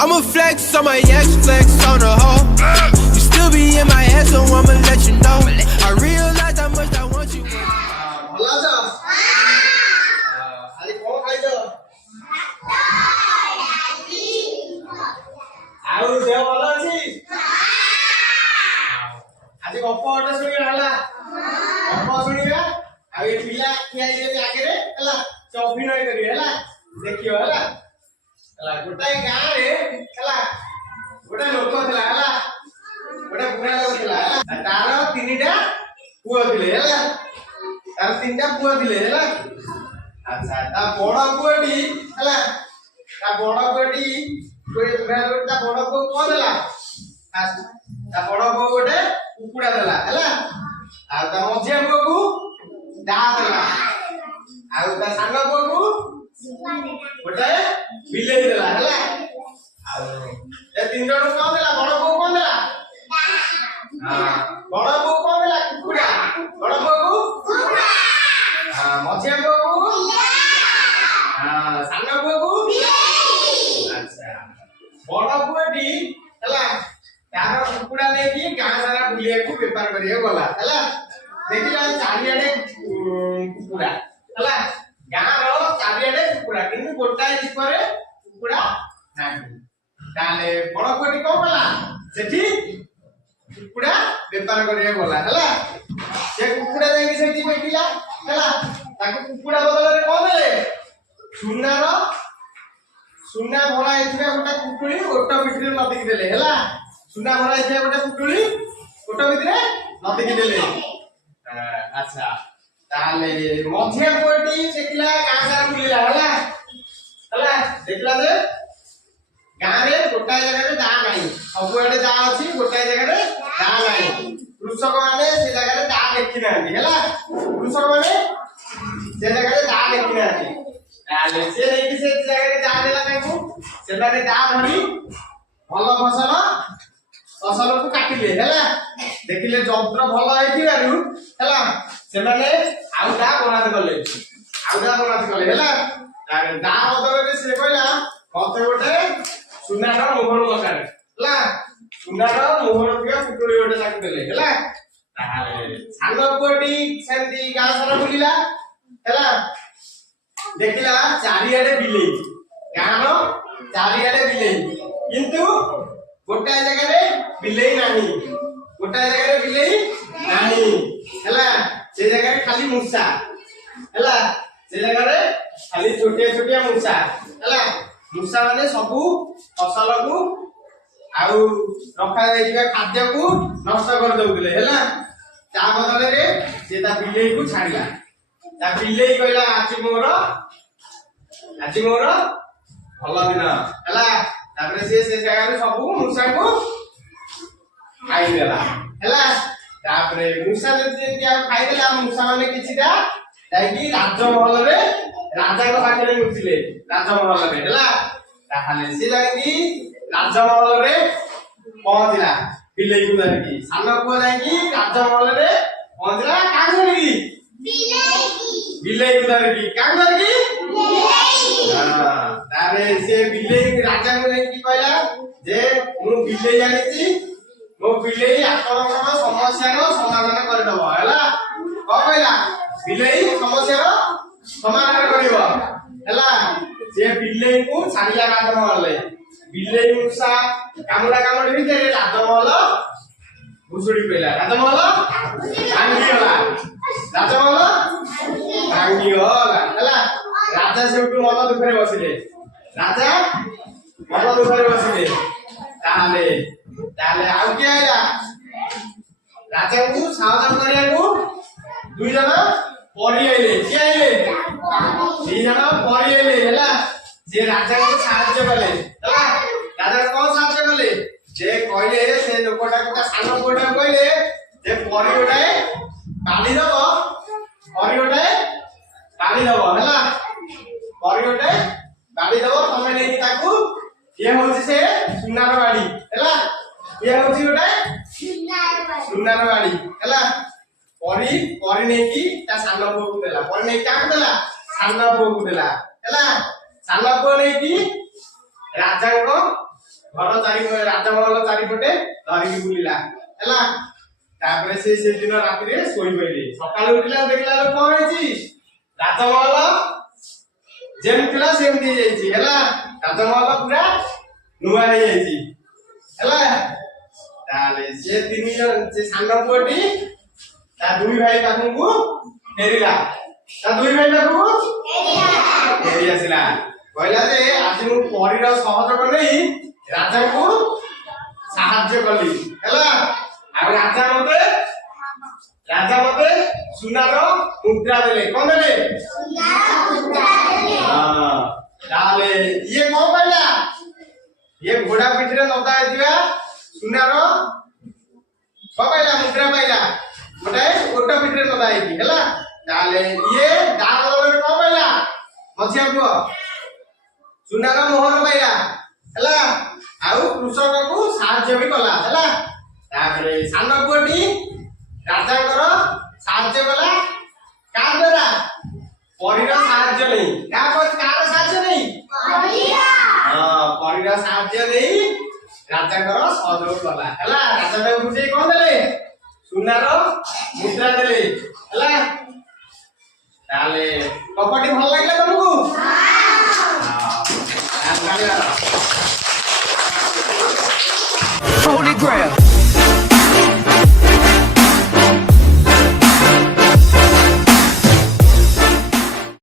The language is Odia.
I'ma flex on my ex, flex on the hoe. You still be in my head, so I'ma let you know. I realize how much I want you. ଭଲ ଅଛ? ଆଜି କଣ ଖାଇଛ? ଆଉ ଦେହ ଭଲ ଅଛି? ଆଜି ଗପ ଗୋଟେ ଶୁଣିବା ହେଲା। ଗପ ଶୁଣିବା ଆଉ ଏ ପିଲା ଠିଆ ହେଇଛନ୍ତି ଆଗରେ ହେଲା ସେ ଅଭିନୟ କରିବେ ହେଲା ଦେଖିବ ହେଲା ହେଲା ଗୋଟାଏ ଗାଁରେ ହେଲା ଗୋଟେ ଲୋକ ଥିଲା ହେଲା ଗୋଟେ ବୁଢା ଲୋକ ଥିଲା ହେଲା ତାର ତିନିଟା ପୁଅ ଥିଲେ ହେଲା ତାର ତିନିଟା ପୁଅ ଥିଲେ ହେଲା ଆଚ୍ଛା ତା ବଡ ପୁଅଟି ହେଲା ତା ବଡ ପୁଅଟି ତା ବଡ ପୁଅ କଣ ଦେଲା ତା ବଡ ପୁଅ ଗୋଟେ କୁକୁଡ଼ା ଦେଲା ହେଲା ଆଉ ତା ମଝିଆ ପୁଅକୁ ଦାଆ ଦେଲା ଆଉ ତା ସାନ ପୁଅକୁ ଗୋଟେ ବିଲେଇ ଦେଲା ହେଲା ଆଉ ଏ ତିନି ଜଣ କଣ ଦେଲା ବଡ ପୁଅ କଣ ଦେଲା ବଡ ପୁଅ କଣ ଦେଲା କୁକୁଡ଼ା ବଡ ପୁଅକୁ ମଝିଆ ପୁଅକୁ ସାନ ପୁଅକୁ ଆଚ୍ଛା ବଡ ପୁଅଟି ହେଲା ତାର କୁକୁଡ଼ା ନେଇକି ଗାଁ ସାରା ବୁଲିବାକୁ ବେପାର କରିବାକୁ ଗଲା ହେଲା ଦେଖିଲା ଚାରିଆଡେ କୁକୁଡ଼ା ହେଲା ଗାଁର ଚାରିଆଡେ କୁକୁଡ଼ା କିନ୍ତୁ ଗୋଟାଏ ଦୀପରେ କୁକୁଡ଼ା ନାହିଁ ତାହେଲେ ବଡ ପୁଅଟି କଣ କଲା ସେଠି କୁକୁଡ଼ା ବେପାର କରିବାକୁ ଗଲା ହେଲା ସେ କୁକୁଡ଼ା ଯାଇକି ସେଠି ବେଚିଲା ହେଲା ତାକୁ କୁକୁଡ଼ା ବଦଳରେ କଣ ଦେଲେ ସୁନା ଭରା ହେଇଥିବା ଗୋଟେ ପୁଟୁଳି ଓଟ ପିଠିରେ ନଦୀକି ଦେଲେ ହେଲା ସୁନା ଭରା ହେଇଥିବା ଗୋଟେ ପୁଟୁଳି ଓଟ ଭିତରେ ନଦୀକି ଦେଲେ ଆଚ୍ଛା ତାହେଲେ ମଝିଆ ପୁଅଟି ଦେଖିଲା ଗାଁ ସାରା ବୁଲିଲା ହେଲା ହେଲା ଦେଖିଲା ଯେ ଗାଁରେ ଗୋଟାଏ ଜାଗାରେ ଦାଆ ନାହିଁ ସବୁଆଡେ ଦାଆ ଅଛି ଗୋଟାଏ ଜାଗାରେ ଦାଆ ନାହିଁ କୃଷକ ମାନେ ସେ ଜାଗାରେ ଦାଆ ଲେଖି ନାହାନ୍ତି ହେଲା କୃଷକ ମାନେ ସେ ଜାଗାରେ ଦାଆ ଲେଖି ନାହାନ୍ତି ତାହେଲେ ସେ ନେଇକି ସେ ଜାଗାରେ ଦାଆ ଦେଲା ତାଙ୍କୁ ସେମାନେ ଦାଆ ଧରି ଭଲ ଫସଲକୁ କାଟିଲେ ହେଲା ଦେଖିଲେ ଯନ୍ତ୍ର ଭଲ ହେଇଥିବାରୁ ହେଲା ସେମାନେ ଆଉ ଦାଆ ବରାଦ କଲେ ହେଲା ଦାଆ ବଦଳରେ ସେ କହିଲା ମତେ ଗୋଟେ ସୁନାର ମୋହର ଦରକାର ହେଲା ସୁନାର ମୋହର ଥିବା ପୁଟୁଳି ଗୋଟେ ତାକୁ ଦେଲେ ହେଲା ତାହେଲେ ସାନ ପୁଅଟି ସେମିତି ଗାଁ ସାରା ବୁଲିଲା ହେଲା ଦେଖିଲା ଚାରିଆଡେ ବିଲେଇ ଗାଁର ଚାରିଆଡେ ବିଲେଇ କିନ୍ତୁ ଗୋଟାଏ ଜାଗାରେ ବିଲେଇ ନାହିଁ ହେଲା ସେ ଜାଗାରେ ଖାଲି ମୂଷା ହେଲା ସେ ଜାଗାରେ ଖାଲି ଛୋଟିଆ ମୂଷା ହେଲା ମୂଷା ମାନେ ସବୁ ଫସଲକୁ ଆଉ ରଖାଯାଇଥିବା ଖାଦ୍ୟକୁ ନଷ୍ଟ କରିଦଉଥିଲେ ହେଲା ତା ବଦଳରେ ସେ ତା ବିଲେଇକୁ ଛାଡିଲା ତା ବିଲେଇ କହିଲା ଆଜି ମୋର ଭଲ ଦିନ ହେଲା ତାପରେ ସେ ଜାଗାରେ ସବୁ ମୂଷାକୁ ଖାଇଦେଲା ହେଲା ତାପରେ ମୂଷା ଯଦି ଆଉ ଖାଇଦେଲା ମୂଷା ମାନେ କିଛିଟା ଯାଇକି ରାଜମହଲରେ ରାଜାଙ୍କ ପାଖରେ ଲୁଚିଲେ ରାଜମହଲରେ ହେଲା ତାହେଲେ ସେ ଯାଇକି ରାଜମହଲରେ ପହଞ୍ଚିଲା ବିଲେଇକୁ ଧରିକି ସାନ ପୁଅ ଯାଇକି ରାଜମହଲରେ ପହଞ୍ଚିଲା କାହାକୁ ଧରିକି ବିଲେଇକୁ ଧରିକି କାହାକୁ ଧରିକି ତାପରେ ସେ ବିଲେଇ ରାଜାଙ୍କୁ ଯାଇକି କହିଲା ଯେ ମୁଁ ବିଲେଇ ଆଣିଛି ମୋ ବିଲେଇ ଆପଣଙ୍କର ସମସ୍ୟାର ସମାଧାନ କରିଦବ ହେଲା କଣ କହିଲା ବିଲେଇ ସମସ୍ୟାର ସମାଧାନ କରିବ ହେଲା ସେ ବିଲେଇକୁ ଛାଡିଲା ରାଜମହଲରେ ବିଲେଇ ମୂଷା କାମୁଡି ଭିତରେ ରାଜମହଲ ଭୁଷୁଡି ପଇଲା ରାଜମହଲ ଭାଙ୍ଗିଗଲା ହେଲା ରାଜା ସେଠୁ ମନ ଦୁଃଖରେ ବସିଲେ ତାହେଲେ ଆଉ କିଏ ଆଇଲା ରାଜାଙ୍କୁ ସାହାଯ୍ୟ କରିବାକୁ ଦୁଇ ଜଣ ପରି ଆଇଲେ କିଏ ଆଇଲେ ଦି ଜଣ ପରି ଆଇଲେ ହେଲା ସେ ରାଜାଙ୍କୁ ସାହାଯ୍ୟ କଲେ ହେଲା ରାଜା କଣ ସାହାଯ୍ୟ କଲେ ଯେ କହିଲେ ସେ ଲୋକଟାକୁ ତା ସାନ ପୁଅଟାକୁ କହିଲେ ଯେ ପରି ଗୋଟାଏ ବାଲି ଦବ ହେଲା ପରି ଗୋଟେ ବାଡ଼ି ଦବ ତମେ ନେଇକି ତାକୁ ଇଏ ହଉଛି ସେ ସୁନାର ବାଡ଼ି ହେଲା ଇଏ ହଉଛି ଗୋଟେ ସୁନାର ବାଡ଼ି ହେଲା ପରି ନେଇକି ତା ସାନ ପୁଅକୁ ଦେଲା ପରି ନେଇକି କାହାକୁ ଦେଲା ସାନ ପୁଅକୁ ଦେଲା ହେଲା ସାନ ପୁଅ ନେଇକି ରାଜାଙ୍କ घर चारि राजमहल चारिपटे धरिकी बुलिला हैला तापरे से दिन राति रे सोई पइले सकाळ उठिला देखला कोन हेची राजमहल जेमतिला सेमति जाईची हैला राजमहल पूरा नुआ हे जाईची हैला ताले से तीन जन से सांग पुटी ता दुई भाई पाखु फेरिला ता दुई भाई पाखु फेरि आसिला कहला जे आज मु परीर सहयोग नै राजा को साहाय्य कली हैला आ राजा मते सुनार मुद्रा देले कोन देले सुनार मुद्रा देले हां ताले ये कोन पाइला ये घोड़ा पिठरे नदा दिया सुनार को पाइला मुद्रा पाइला गोटे ओटा पिठरे नदा आइकी हैला ताले ये दाग बदले को पाइला मछिया को सुनार मोहर पाइला हैला आउ कृषक को साहाय्य भी कला हैला तापरे सान पुटी राजा कर साहाय्य कला का द्वारा परीर साहाय्य नहीं कार साहाय्य नहीं परीर साहाय्य नहीं राजा कर सहयोग कला हैला राजा ताऊ गुटे कोन देले सुनार मुद्रा देले हैला ताले कपटी भल लागला तुमको हां Holy grail.